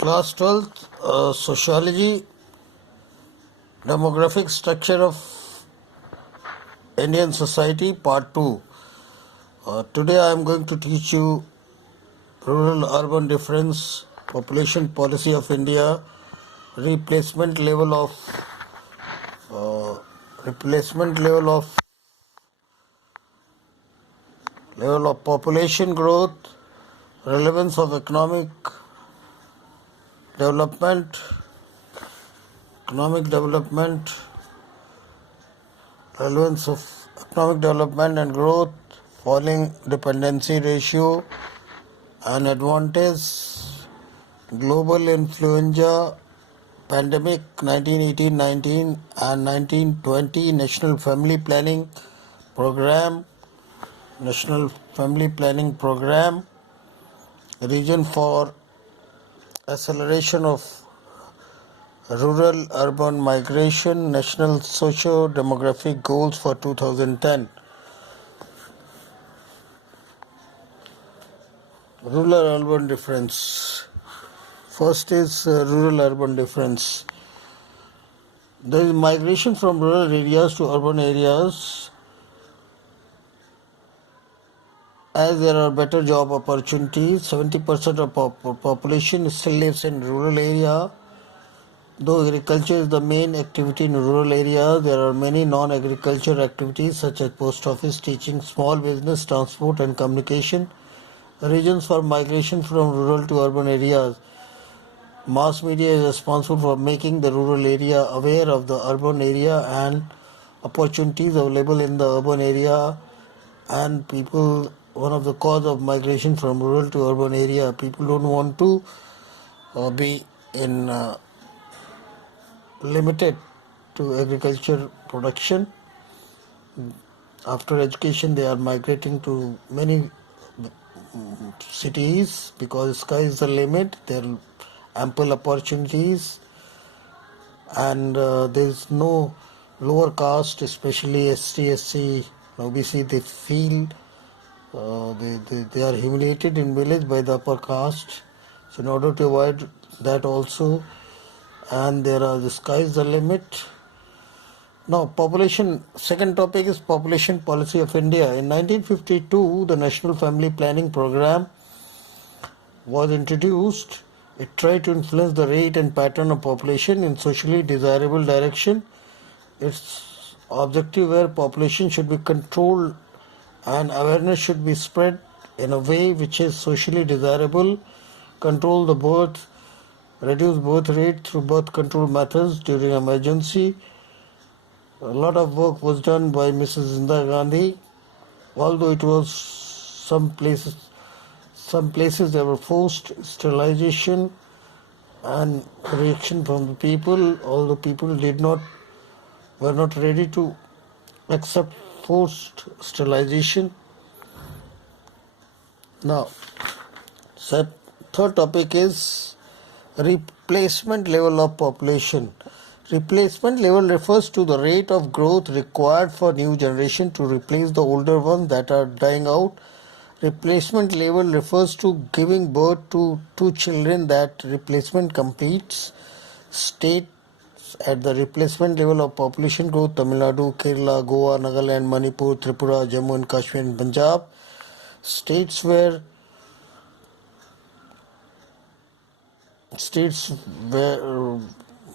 Class 12th, Sociology, Demographic Structure of Indian Society, Part 2. Today I am going to teach you Rural-Urban Difference, Population Policy of India, replacement level of population growth, relevance of development, relevance of economic development and growth, falling dependency ratio and advantage, global influenza pandemic 1918-19 and 1920, National Family Planning Program, region for acceleration of rural-urban migration, national socio-demographic goals for 2010. Rural-urban difference. First is rural-urban difference. There is migration from rural areas to urban areas as there are better job opportunities. 70% of population still lives in rural area. Though agriculture is the main activity in rural areas, there are many non-agriculture activities such as post office, teaching, small business, transport and communication. Reasons for migration from rural to urban areas. Mass media is responsible for making the rural area aware of the urban area and opportunities available in the urban area, and one of the cause of migration from rural to urban area, people don't want to be limited to agriculture production. After education they are migrating to many cities because sky is the limit. There are ample opportunities and there is no lower caste, especially ST, SC, OBC. They feel they are humiliated in village by the upper caste. So in order to avoid that also, and the sky is the limit. Now population, second topic is population policy of India. In 1952, the National Family Planning Program was introduced. It tried to influence the rate and pattern of population in socially desirable direction. Its objective were population should be controlled and awareness should be spread in a way which is socially desirable, control the birth, reduce birth rate through birth control methods during emergency. A lot of work was done by Mrs. Indira Gandhi, although it was some places there were forced sterilization and reaction from the people, although people were not ready to accept forced sterilization. Now, third topic is replacement level of population. Replacement level refers to the rate of growth required for new generation to replace the older ones that are dying out. Replacement level refers to giving birth to two children that replacement completes. States at the replacement level of population growth: Tamil Nadu, Kerala, Goa, Nagaland, Manipur, Tripura, Jammu and Kashmir and Punjab. States were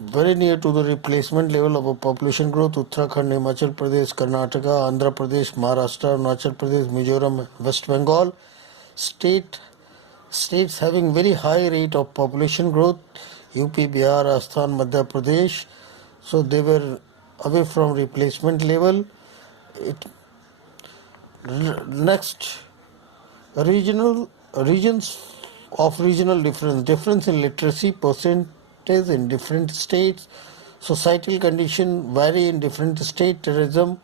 very near to the replacement level of a population growth: Uttarakhand, Himachal Pradesh, Karnataka, Andhra Pradesh, Maharashtra, Arunachal Pradesh, Mizoram, West Bengal. States having very high rate of population growth: UP, Bihar, Rajasthan, Madhya Pradesh. So they were away from replacement level. Next, regions of regional difference in literacy percentage in different states. Societal conditions vary in different states. Terrorism,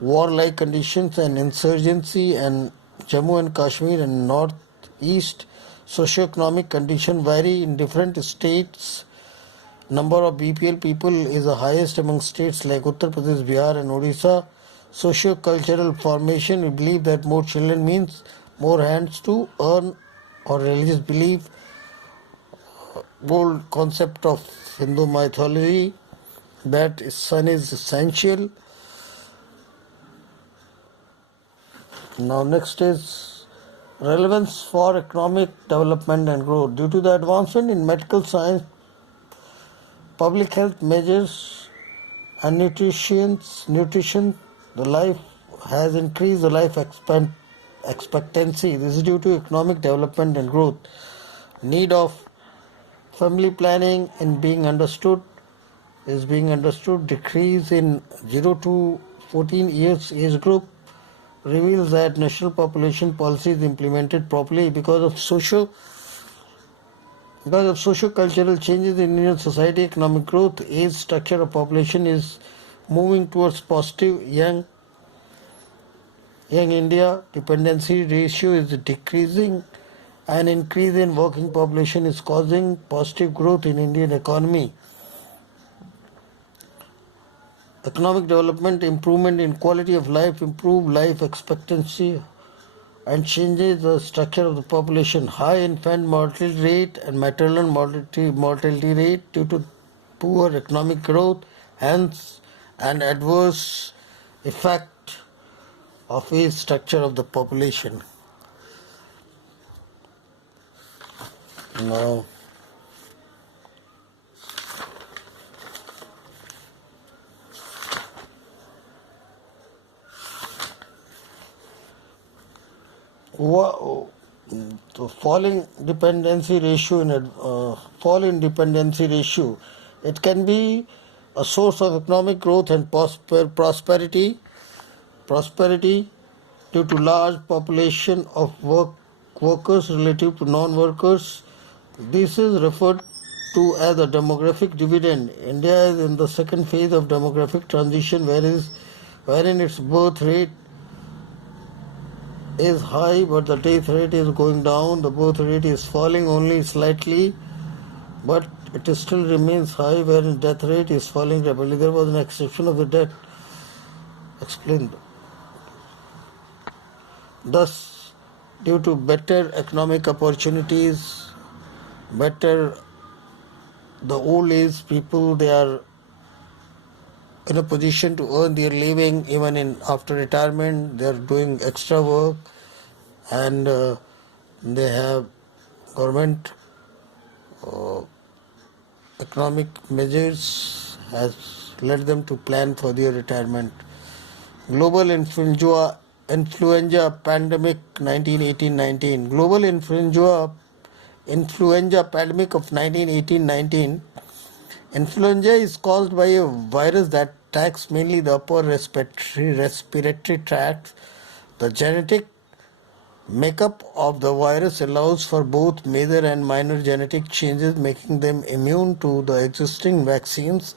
war-like conditions and insurgency and Jammu and Kashmir and Northeast. Socioeconomic conditions vary in different states. Number of BPL people is the highest among states like Uttar Pradesh, Bihar and Odisha. Socio-cultural formation, we believe that more children means more hands to earn, or religious belief old concept of Hindu mythology that sun is essential. Now next is relevance for economic development and growth. Due to the advancement in medical science, public health measures and nutrition, the life has increased the life expectancy. This is due to economic development and growth. Need of family planning is being understood. Decrease in 0 to 14 years age group reveals that national population policy is implemented properly because of socio-cultural changes in Indian society. Economic growth, age structure of population is moving towards positive. Young India dependency ratio is decreasing. An increase in working population is causing positive growth in Indian economy. Economic development, improvement in quality of life, improved life expectancy, and changes the structure of the population. High infant mortality rate and maternal mortality rate due to poor economic growth, hence an adverse effect of age structure of the population. Now, the falling dependency ratio fall in dependency ratio, it can be a source of economic growth and prosperity due to large population of workers relative to non-workers. This is referred to as a demographic dividend. India is in the second phase of demographic transition, wherein its birth rate is high but the death rate is going down. The birth rate is falling only slightly, but it still remains high, whereas death rate is falling rapidly. There was an exception of the death explained. Thus, due to better economic opportunities, the old age people, they are in a position to earn their living even after retirement. They are doing extra work, and they have government economic measures has led them to plan for their retirement. Global influenza pandemic 1918-19. Global influenza pandemic of 1918-19. Influenza is caused by a virus that attacks mainly the upper respiratory tract. The genetic makeup of the virus allows for both major and minor genetic changes, making them immune to the existing vaccines.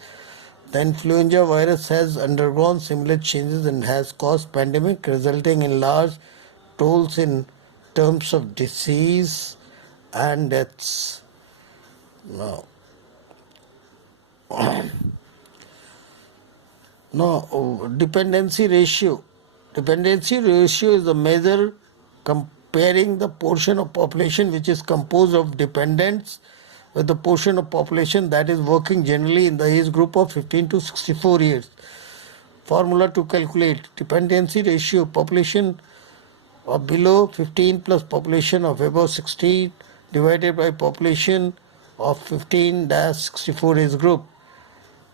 The influenza virus has undergone similar changes and has caused pandemic, resulting in large tolls in terms of disease and deaths. Now, dependency ratio. Dependency ratio is a measure comparing the portion of population which is composed of dependents with the portion of population that is working generally in the age group of 15 to 64 years. Formula to calculate dependency ratio: population of below 15 plus population of above 16 divided by population of 15-64 age group.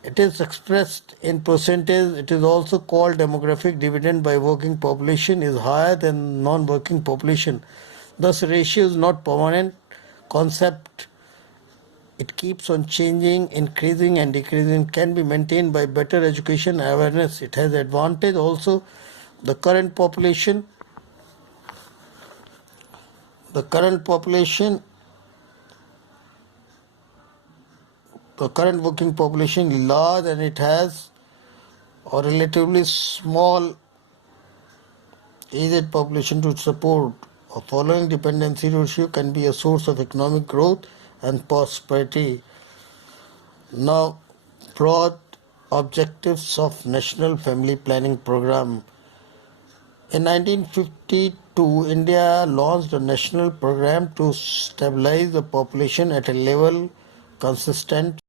It is expressed in percentage. It is also called demographic dividend by working population is higher than non-working population. Thus, ratio is not permanent concept. It keeps on changing, increasing and decreasing. Can be maintained by better education and awareness. It has advantage also. The current working population is large, and it has a relatively small aged population to support. A following dependency ratio can be a source of economic growth and prosperity. Now, broad objectives of National Family Planning Program. In 1952, India launched a national program to stabilize the population at a level consistent